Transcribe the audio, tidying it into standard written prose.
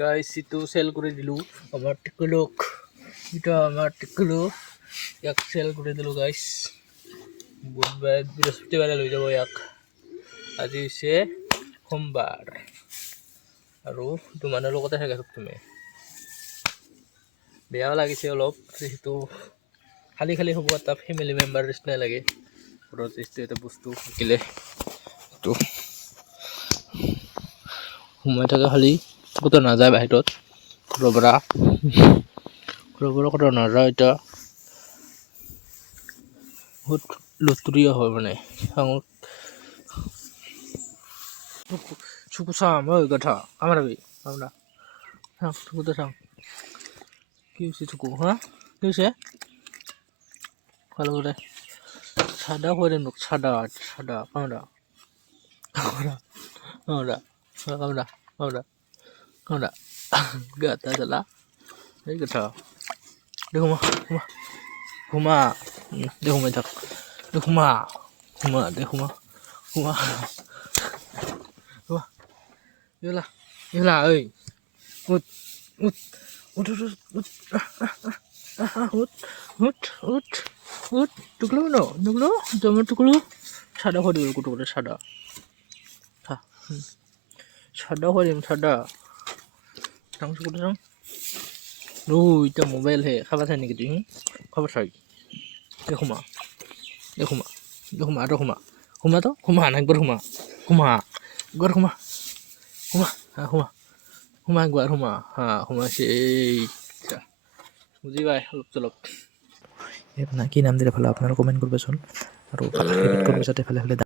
গাইস ইটো সেল করে দিলু আমার টিকলুক এটা আমার টিকলু এক সেল করে দিলু গাইস বুধবার বৃহস্পতিবারে লৈ যাব ইয়াক আজি হৈছে সোমবাৰ আৰু তোমানৰ লগতে থাকে তুমি বেয়াও লাগিছে অলপ যেহেতু খালি খালি হ'ব এটা ফেমিলি মেম্বাৰ নিচিনা লাগে ঘৰত এটা বস্তু থাকিলে তো সোমাই থাকে খালি ক'তো নাযায় বাহিৰত ঘৰৰ পৰা ক'তো নাযায় এতিয়া বহুত লুতুৰীয়া হয় মানে চুকু চাম ঐ কথা কামৰাবি কামৰা চাম চুকুতে চাম কি হৈছে চুকু হা কি হৈছে ভালো করে সাদা করে নোক সাদা সাদা কামরা কামরা কামরা কামরা কামরা কামরা গাতা চলা এই কথা দেখো মা ঘুমা দেখো মা থাক দেখো মা ঘুমা দেখো মা ঘুমা ঘুমা ইলা ইলা ওই উঠ উঠ উঠ উঠ উঠ উঠ উঠ উঠ টুকলো no টুকলো জমা টুকলো সাদা করে দিল কুটো করে সাদা হ্যাঁ সাদা করে দিম সাদা টাং কুটো টাং ওই এটা মোবাইল হে খাবার চাই নাকি তুই খাবার চাই দেখো মা দেখো মা দেখো মা দেখো মা ঘুমা তো ঘুমা না একবার ঘুমা ঘুমা একবার ঘুমা ঘুমা হ্যাঁ ঘুমা ঘুমা একবার ঘুমা হ্যাঁ ঘুমা সেই বুঝি পাই অলপ চলপ কি নাম দিলে ভালো আপনারা কমেন্ট করবেন আর ফেভারিট করবে সাথে ফেলে